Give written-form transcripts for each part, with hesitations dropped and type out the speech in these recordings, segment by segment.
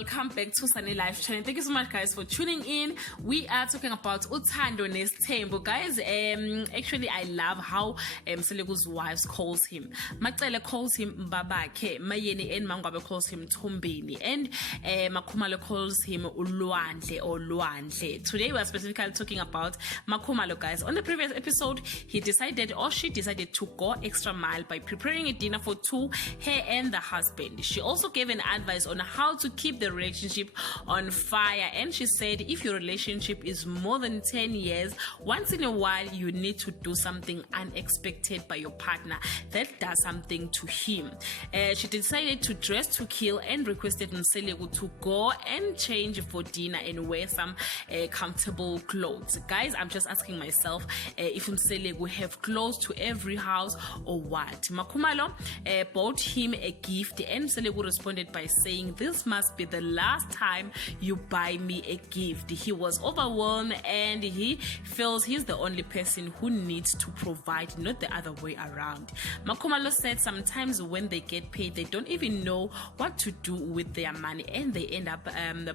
welcome back to Sunny Life channel. Thank you so much guys for tuning in. We are talking about Uthando nesthembu. Guys, actually I love how Mseleku's wives calls him. Macele calls him Mbabakhe, Mayeni and Mangabe calls him Tombini, and MaKhumalo calls him Ulwandle or Lwandle. Today we are specifically talking about MaKhumalo, guys. On the previous episode, she decided to go extra mile by preparing a dinner for two, her and the husband. She also gave an advice on how to keep the relationship on fire, and she said if your relationship is more than 10 years, once in a while you need to do something unexpected by your partner that does something to him. She decided to dress to kill and requested Mseleku to go and change for dinner and wear some comfortable clothes. Guys, I'm just asking myself if Mseleku have clothes to every house or what. MaKhumalo bought him a gift, and Mseleku responded by saying, "This must be the last time you buy me a gift." He was overwhelmed and he feels he's the only person who needs to provide, not the other way around. MaKhumalo said sometimes when they get paid, they don't even know what to do with their money, and they end up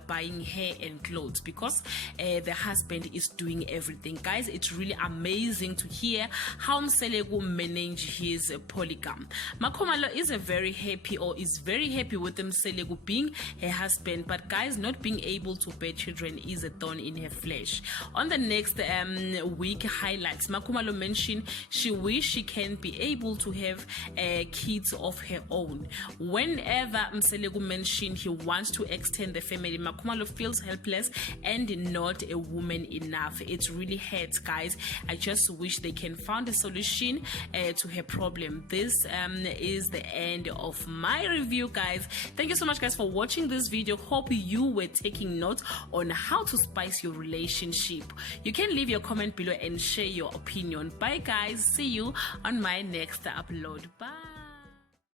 buying hair and clothes because the husband is doing everything. Guys, it's really amazing to hear how Mseleku manage his polygamy. MaKhumalo is very happy with Mseleku being her husband, but guys, not being able to bear children is a thorn in her flesh. On the next week highlights, MaKhumalo mentioned she wish she can be able to have kids of her own. Whenever Mseleku mentioned he wants to extend the family, MaKhumalo feels helpless and not a woman enough. It really hurts, guys. I just wish they can find a solution to her problem. This is the end of my review, guys. Thank you so much guys for watching this video. Hope you were taking note on how to spice your relationship. You can leave your comment below and share your opinion. Bye guys, see you on my next upload. Bye.